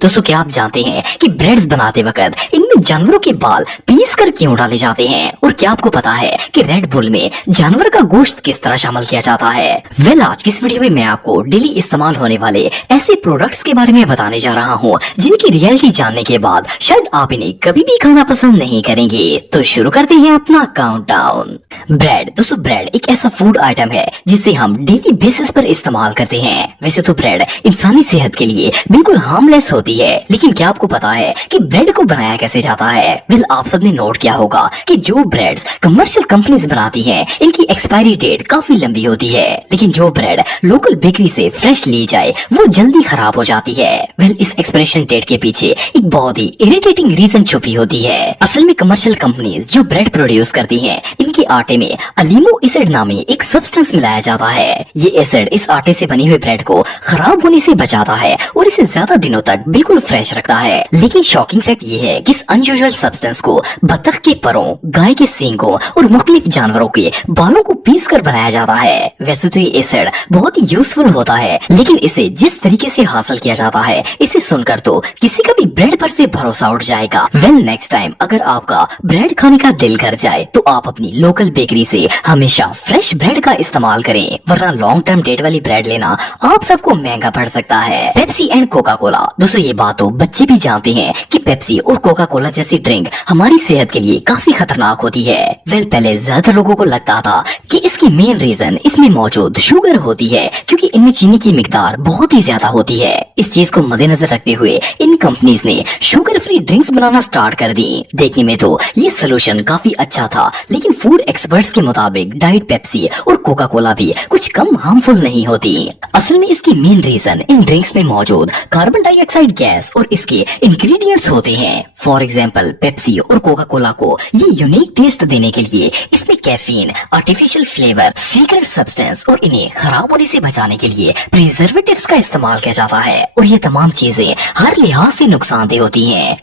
दोस्तों क्या आप जानते हैं कि ब्रेड्स बनाते वक्त इनमें जानवरों के बाल पीस कर क्यों डाले जाते हैं? और क्या आपको पता है कि रेड बुल में जानवर का गोश्त किस तरह शामिल किया जाता है? आज की इस वीडियो में मैं आपको डेली इस्तेमाल होने वाले ऐसे प्रोडक्ट्स के बारे में बताने जा रहा हूँ जिनकी रियलिटी जानने के बाद शायद आप इन्हें कभी भी खाना पसंद नहीं करेंगे। तो शुरू करते हैं अपना काउंटडाउन। ब्रेड, दोस्तों ब्रेड एक ऐसा फूड आइटम है जिसे हम डेली बेसिस पर इस्तेमाल करते हैं। वैसे तो ब्रेड इंसानी सेहत के लिए बिल्कुल हार्मलेस होती है, लेकिन क्या आपको पता है कि ब्रेड को बनाया कैसे जाता है? आप सबने नोट किया होगा कि जो ब्रेड्स कमर्शियल कंपनीज बनाती हैं, इनकी एक्सपायरी डेट काफी लंबी होती है, लेकिन जो ब्रेड लोकल बेकरी से फ्रेश ली जाए वो जल्दी खराब हो जाती है। इस एक्सपायरेशन डेट के पीछे एक बहुत ही इरिटेटिंग रीजन छुपी होती है। असल में कमर्शियल कंपनीज जो ब्रेड प्रोड्यूस करती हैं, इनके आटे में अलीमो एसिड नामी एक सब्सटेंस मिलाया जाता है। ये एसिड इस आटे से बनी हुई ब्रेड को खराब होने से बचाता है और इसे ज्यादा दिनों तक बिल्कुल फ्रेश रखता है। लेकिन शॉकिंग फैक्ट ये है कि इस अनयूजुअल सब्सटेंस को बतख के परों, गाय के सींगों और मुख्तलिफ जानवरों के बालों को पीस कर बनाया जाता है। वैसे तो ये एसिड बहुत ही यूजफुल होता है, लेकिन इसे जिस तरीके से हासिल किया जाता है, इसे सुनकर तो किसी का भी ब्रेड पर से भरोसा उठ जाएगा। नेक्स्ट टाइम अगर आपका ब्रेड खाने का दिल कर जाए तो आप अपनी लोकल बेकरी से हमेशा फ्रेश ब्रेड का इस्तेमाल करें, वरना लॉन्ग टर्म डेट वाली ब्रेड लेना आप सबको महंगा पड़ सकता है। पेप्सी एंड कोका कोला, दोस्तों ये बात तो बच्चे भी जानते हैं कि पेप्सी और कोका कोला जैसी ड्रिंक हमारी सेहत के लिए काफी खतरनाक होती है। पहले ज्यादा लोगों को लगता था कि इसकी मेन रीजन इसमें मौजूद शुगर होती है, क्योंकि इनमें चीनी की मिकदार बहुत ही ज्यादा होती है। इस चीज को मद्देनजर रखते हुए इन कंपनीज ने शुगर फ्री ड्रिंक्स बनाना स्टार्ट कर दी। देखने में तो ये सोल्यूशन काफी अच्छा था, लेकिन फूड एक्सपर्ट्स के मुताबिक डाइट पेप्सी और कोका कोला भी कुछ कम हार्मफुल नहीं होती। असल में इसकी मेन रीजन इन ड्रिंक्स में मौजूद कार्बन डाइऑक्साइड गैस और इसके इंग्रेडिएंट्स होते हैं। फॉर एग्जांपल पेप्सी और कोका कोला को ये यूनिक टेस्ट देने के लिए इसमें caffeine, artificial flavour, secret substance और इन्हें खराब होने से बचाने के लिए प्रिजर्वेटिव्स का इस्तेमाल किया जाता है, और ये तमाम चीजें हर लिहाज से नुकसानदेह होती हैं।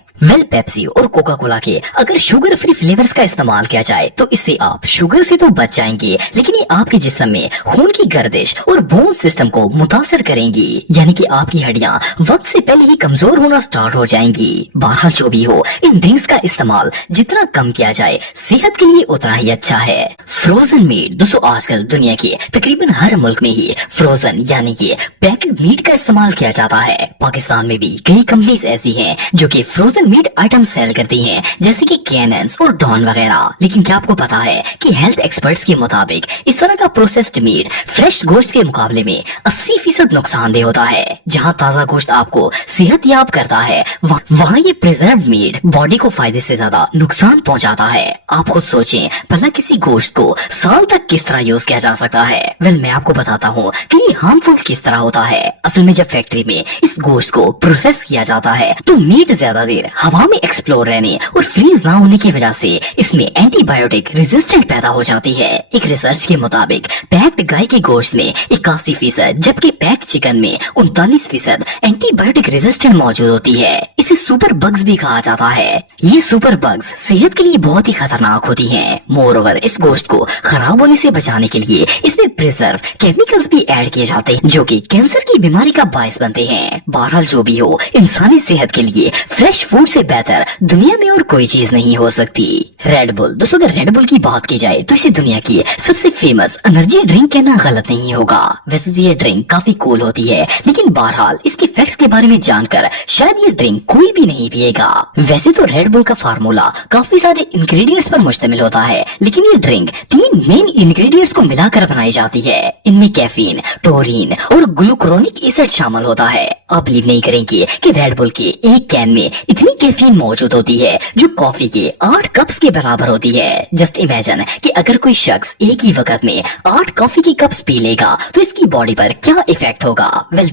पेप्सी और कोका कोला के अगर शुगर फ्री फ्लेवर्स का इस्तेमाल किया जाए तो इससे आप शुगर से तो बच जाएंगे, लेकिन ये आपके जिस्म में खून की गर्दिश और बोन सिस्टम को मुतासर करेंगी, यानी कि आपकी हड्डियां वक्त से पहले ही कमजोर होना स्टार्ट हो जाएंगी। बहरहाल जो भी हो, इन ड्रिंक्स का इस्तेमाल जितना कम किया जाए सेहत के लिए उतना ही अच्छा है। फ्रोजन मीट, दोस्तों आजकल दुनिया के तकरीबन हर मुल्क में ही फ्रोजन यानी कि पैक्ड मीट का इस्तेमाल किया जाता है। पाकिस्तान में भी कई कंपनीज ऐसी हैं जो कि फ्रोजन मीट आइटम सेल करती हैं, जैसे कि कैनन्स और डॉन वगैरह। लेकिन क्या आपको पता है कि हेल्थ एक्सपर्ट्स के मुताबिक इस तरह का प्रोसेस्ड मीट फ्रेश गोश्त के मुकाबले में 80% नुकसानदेह होता है। जहां ताजा गोश्त आपको सेहत याब करता है, वहां ये प्रिजर्व मीट बॉडी को फायदे से ज्यादा नुकसान पहुंचाता है। आप खुद सोचें, भला किसी गोश्त को साल तक किस तरह यूज किया जा सकता है? मैं आपको बताता हूँ कि ये हार्मफुल किस तरह होता है। असल में जब फैक्ट्री में इस गोश्त को प्रोसेस किया जाता है तो मीट ज्यादा देर हवा में एक्सप्लोर रहने और फ्रीज ना होने की वजह से इसमें एंटीबायोटिक रेजिस्टेंट पैदा हो जाती है। एक रिसर्च के मुताबिक पैक्ड गाय के गोश्त में 81%, जबकि पैक्ड चिकन में 39% एंटीबायोटिक रेजिस्टेंट मौजूद होती है। इसे सुपर बग्स भी कहा जाता है। ये सुपर बग्स सेहत के लिए बहुत ही खतरनाक होती हैं। मोरओवर इस गोश्त को खराब होने से बचाने के लिए इसमें प्रिजर्व केमिकल्स भी ऐड किए जाते हैं, जो कि कैंसर की बीमारी का बायस बनते हैं। बहरहाल जो भी हो, इंसानी सेहत के लिए फ्रेश फूड से बेहतर दुनिया में और कोई चीज नहीं हो सकती। रेड बुल, दोस्तों अगर रेड बुल की बात की जाए तो इसे दुनिया की सबसे फेमस एनर्जी ड्रिंक कहना गलत नहीं होगा। वैसे तो ये ड्रिंक काफी कूल होती है, लेकिन बहरहाल इसके फैक्ट्स के बारे में जानकर शायद ये ड्रिंक कोई भी नहीं पिएगा। वैसे तो रेड बुल का फार्मूला काफी सारे इंग्रेडिएंट्स पर मुश्तमिल होता है, लेकिन ये ड्रिंक 3 मेन इंग्रेडिएंट्स को मिलाकर बनाई जाती है। इनमें कैफीन, टोरीन और ग्लूक्रोनिक एसिड शामिल होता है। आप बिलीव नहीं करेंगे कि रेड बुल के एक कैन में इतनी कैफीन मौजूद होती है जो कॉफी के 8 कप्स के बराबर होती है। जस्ट इमेजिन कि अगर कोई शख्स एक ही वक्त में 8 कॉफी के कप्स पी लेगा तो इसकी बॉडी पर क्या इफेक्ट होगा?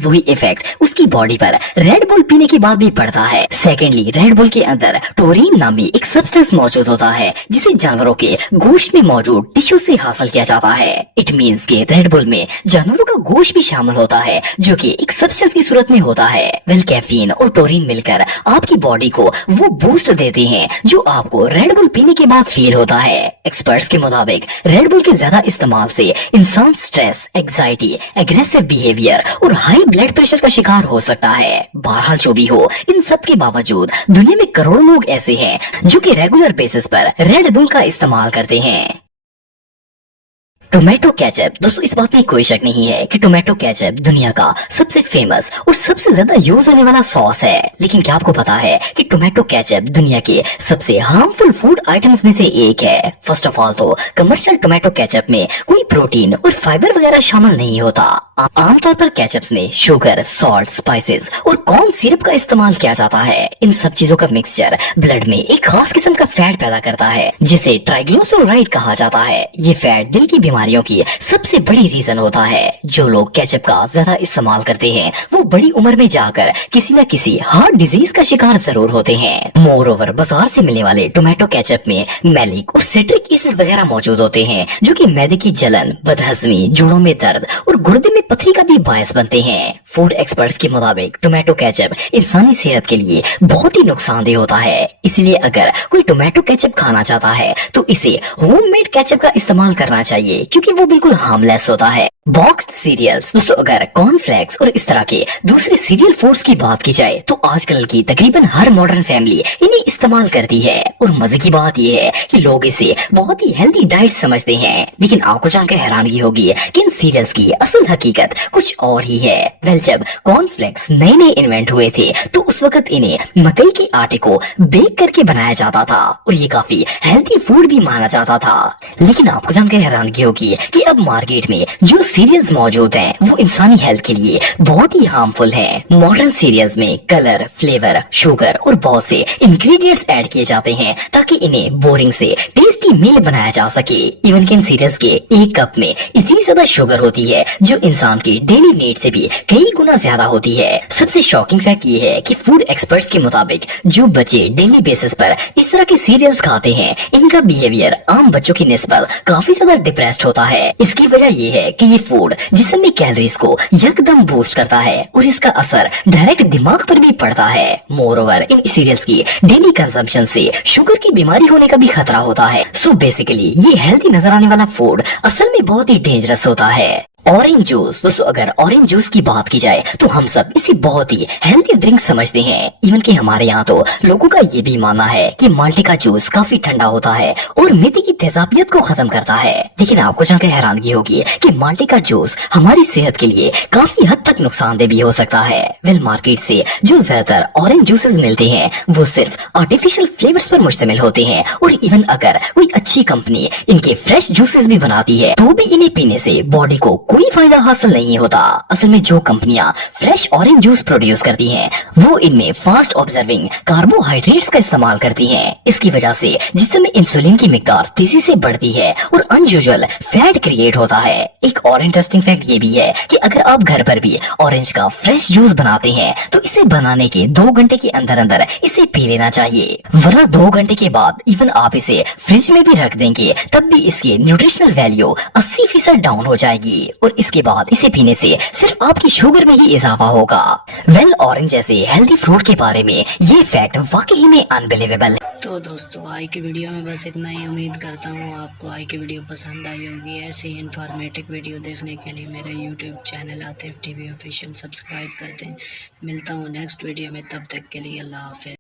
वही इफेक्ट उसकी बॉडी पर रेड बुल पीने के बाद भी पड़ता है। सेकेंडली, रेड बुल के अंदर टोरीन नामी एक सब्सटेंस मौजूद होता है जिसे जानवरों के गोश्त में मौजूद टिश्यू से हासिल किया जाता है। इट मीन्स के रेड बुल में जानवरों का गोश्त भी शामिल होता है, जो कि एक सब्सटेंस की सूरत में होता है। कैफीन और टोरीन मिलकर आपकी बॉडी को वो बूस्ट देते हैं जो आपको रेड बुल पीने के बाद फील होता है। एक्सपर्ट्स के मुताबिक रेड बुल के ज्यादा इस्तेमाल से इंसान स्ट्रेस, एग्जाइटी, एग्रेसिव बिहेवियर और हाई ब्लड प्रेशर का शिकार हो सकता है। बहरहाल जो भी हो, इन सब के बावजूद दुनिया में करोड़ों लोग ऐसे हैं जो कि रेगुलर बेसिस पर रेड बुल का इस्तेमाल करते हैं। Tomato ketchup. दोस्तों इस बात में कोई शक नहीं है कि टोमेटो केचप दुनिया का सबसे फेमस और सबसे ज्यादा यूज होने वाला सॉस है। लेकिन क्या आपको पता है कि टोमेटो केचप दुनिया के सबसे हार्मफुल फूड आइटम्स में से एक है। फर्स्ट ऑफ ऑल तो कमर्शियल टोमेटो केचप में कोई प्रोटीन और फाइबर वगैरह शामिल नहीं होता। आमतौर पर केचप्स में शुगर, सॉल्ट, स्पाइसेस और कॉर्न सिरप का इस्तेमाल किया जाता है। इन सब चीजों का मिक्सचर ब्लड में एक खास किस्म का फैट पैदा करता है जिसे ट्राइग्लिसराइड कहा जाता है। ये फैट दिल की बीमारियों की सबसे बड़ी रीजन होता है। जो लोग केचप का ज्यादा इस्तेमाल करते हैं वो बड़ी उम्र में जाकर किसी न किसी हार्ट डिजीज का शिकार जरूर होते हैं। मोर ओवर बाजार से मिलने वाले टोमेटो केचप में मैलिक और सिट्रिक एसिड वगैरह मौजूद होते हैं जो कि मैदे की जलन, बदहजमी, जोड़ों में दर्द और गुर्दे में पथरी का भी बायस बनते हैं। फूड एक्सपर्ट्स के मुताबिक टोमेटो केचप इंसानी सेहत के लिए बहुत ही नुकसानदेह होता है। इसलिए अगर कोई टोमेटो केचप खाना चाहता है तो इसे होममेड केचप का इस्तेमाल करना चाहिए क्योंकि वो बिल्कुल हार्मलेस होता है। Boxed cereals. दोस्तों अगर कॉर्नफ्लेक्स और इस तरह के दूसरे सीरियल फूड्स की बात की जाए तो आजकल की तकरीबन हर मॉडर्न फैमिली इन्हें इस्तेमाल करती है। और मजे की बात यह है कि लोग इसे बहुत ही हेल्दी डाइट समझते हैं। लेकिन आपको जानकर हैरानगी होगी कि इन सीरियल्स की असल हकीकत कुछ और ही है। वेल, जब कॉर्नफ्लेक्स नए नए इन्वेंट हुए थे तो उस वक्त इन्हें मकई के आटे को बेक करके बनाया जाता था और ये काफी हेल्दी फूड भी माना जाता था। लेकिन आपको जानकर हैरानगी होगी कि अब मार्केट में जो सीरियल्स मौजूद हैं वो इंसानी हेल्थ के लिए बहुत ही हार्मफुल हैं। मॉडर्न सीरियल्स में कलर, फ्लेवर, शुगर और बहुत से इंग्रेडिएंट्स ऐड किए जाते हैं ताकि इन्हें बोरिंग से टेस्टी मील बनाया जा सके। इवन के इन सीरियल्स के एक कप में इतनी ज्यादा शुगर होती है जो इंसान की डेली नीड से भी कई गुना ज्यादा होती है। सबसे शॉकिंग फैक्ट ये है कि फूड एक्सपर्ट्स के मुताबिक जो बच्चे डेली बेसिस पर इस तरह के सीरियल्स खाते हैं इनका बिहेवियर आम बच्चों की निस्बत काफी ज्यादा डिप्रेस्ड होता है। इसकी वजह ये है कि ये फूड जिसम में कैलोरीज को यकदम बूस्ट करता है और इसका असर डायरेक्ट दिमाग पर भी पड़ता है। मोर ओवर इन सीरियल्स की डेली कंजम्पशन से शुगर की बीमारी होने का भी खतरा होता है। सो बेसिकली ये हेल्दी नजर आने वाला फूड असल में बहुत ही डेंजरस होता है। Orange juice. दोस्तों अगर ऑरेंज जूस की बात की जाए तो हम सब इसे बहुत ही हेल्दी ड्रिंक समझते हैं। इवन कि हमारे यहाँ तो लोगों का ये भी मानना है कि माल्टे का जूस काफी ठंडा होता है और मिर्ची की तेजाबियत को खत्म करता है। लेकिन आपको जानकर हैरानगी होगी कि माल्टे का जूस हमारी सेहत के लिए काफी हद तक नुकसानदेह भी हो सकता है। वेल, मार्केट से जो ज्यादातर ऑरेंज जूसेस मिलते हैं वो सिर्फ आर्टिफिशियल फ्लेवर्स पर मुश्तमिल होते हैं और इवन अगर कोई अच्छी कंपनी इनके फ्रेश जूसेस भी बनाती है तो भी इन्हें पीने से बॉडी को कोई फायदा हासिल नहीं होता। असल में जो कंपनियां फ्रेश ऑरेंज जूस प्रोड्यूस करती हैं वो इनमें फास्ट ऑब्जर्विंग कार्बोहाइड्रेट्स का इस्तेमाल करती हैं। इसकी वजह से जिसम में इंसुलिन की मिकदार तेजी से बढ़ती है और अनयूजुअल फैट क्रिएट होता है। एक और इंटरेस्टिंग फैक्ट ये भी है कि अगर आप घर पर भी ऑरेंज का फ्रेश जूस बनाते हैं तो इसे बनाने के 2 घंटे के अंदर अंदर इसे पी लेना चाहिए, वरना 2 घंटे के बाद इवन आप इसे फ्रिज में भी रख देंगे तब भी इसकी न्यूट्रिशनल वैल्यू 80% डाउन हो जाएगी और इसके बाद इसे पीने से सिर्फ आपकी शुगर में ही इजाफा होगा। वेल, ऑरेंज जैसे हेल्दी फ्रूट के बारे में ये फैक्ट वाकई में अनबिलीवेबल है। तो दोस्तों आज की वीडियो में बस इतना ही। उम्मीद करता हूँ आपको आज की वीडियो पसंद आई होगी। ऐसे ही इंफॉर्मेटिव वीडियो देखने के लिए मेरे YouTube channel Atif TV official subscribe कर दें। मिलता हूँ नेक्स्ट वीडियो में, तब तक के लिए अल्लाह हाफिज़।